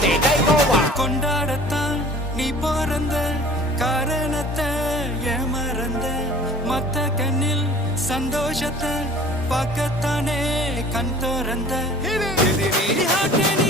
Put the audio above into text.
party, take over. கொண்டாடத்தான் நீ பிறந்த காரணத்தை ஏமறந்த மத்த கண்ணில் சந்தோஷத்தை பார்க்கத்தானே கண் திறந்த எதிரி